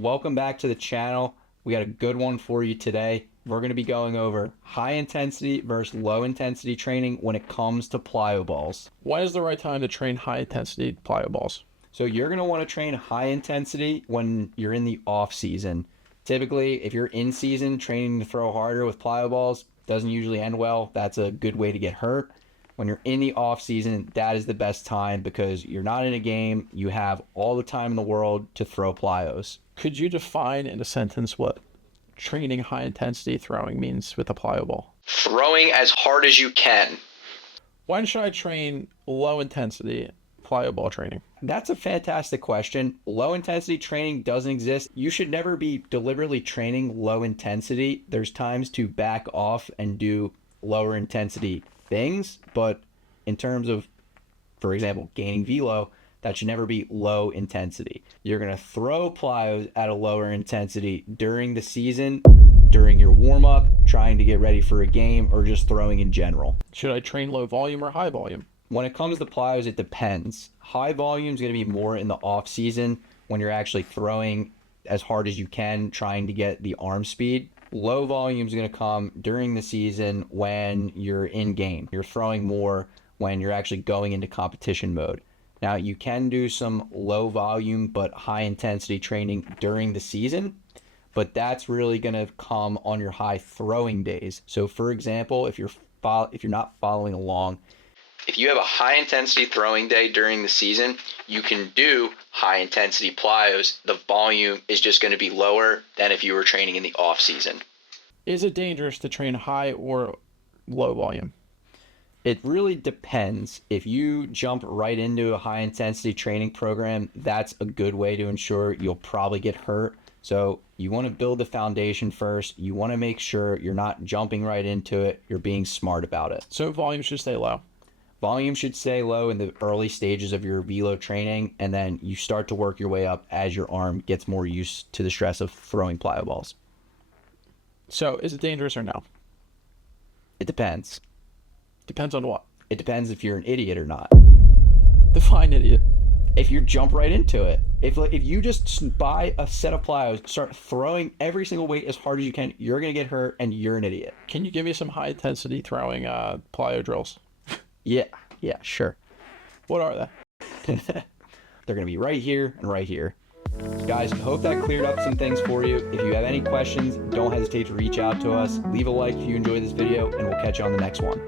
welcome back to the channel. We got a good one for you today. We're going to be going over high intensity versus low intensity training when it comes to plyo balls. When is the right time to train high intensity plyo balls? So you're going to want to train high intensity when you're in the off season. Typically, if you're in season training to throw harder with plyo balls, doesn't usually end well. That's a good way to get hurt. When you're in the off season, that is the best time because you're not in a game. You have all the time in the world to throw plyos. Could you define in a sentence what training high intensity throwing means with a plyo ball? Throwing as hard as you can. When should I train low intensity plyo ball training? That's a fantastic question. Low intensity training doesn't exist. You should never be deliberately training low intensity. There's times to back off and do lower intensity things, but in terms of, for example, gaining velo, that should never be low intensity. You're going to throw plyos at a lower intensity during the season, during your warm-up, trying to get ready for a game, or just throwing in general. Should I train low volume or high volume? When it comes to plyos, it depends. High volume is going to be more in the off season when you're actually throwing as hard as you can, trying to get the arm speed. Low volume is going to come during the season when you're in game. You're throwing more when you're actually going into competition mode. Now, you can do some low volume but high intensity training during the season, but that's really going to come on your high throwing days. So, for example, if you're not following along, if you have a high intensity throwing day during the season, you can do high intensity plyos. The volume is just going to be lower than if you were training in the off season. Is it dangerous to train high or low volume? It really depends. If you jump right into a high intensity training program, that's a good way to ensure you'll probably get hurt. So you want to build the foundation first. You want to make sure you're not jumping right into it. You're being smart about it. So volume should stay low. Volume should stay low in the early stages of your velo training, and then you start to work your way up as your arm gets more used to the stress of throwing plyo balls. So is it dangerous or no? It depends. Depends on what? It depends if you're an idiot or not. Define idiot. If you jump right into it. If you just buy a set of plyos, start throwing every single weight as hard as you can, you're going to get hurt and you're an idiot. Can you give me some high intensity throwing plyo drills? Yeah, sure. What are they? They're going to be right here and right here. Guys, hope that cleared up some things for you. If you have any questions, don't hesitate to reach out to us. Leave a like if you enjoyed this video, and we'll catch you on the next one.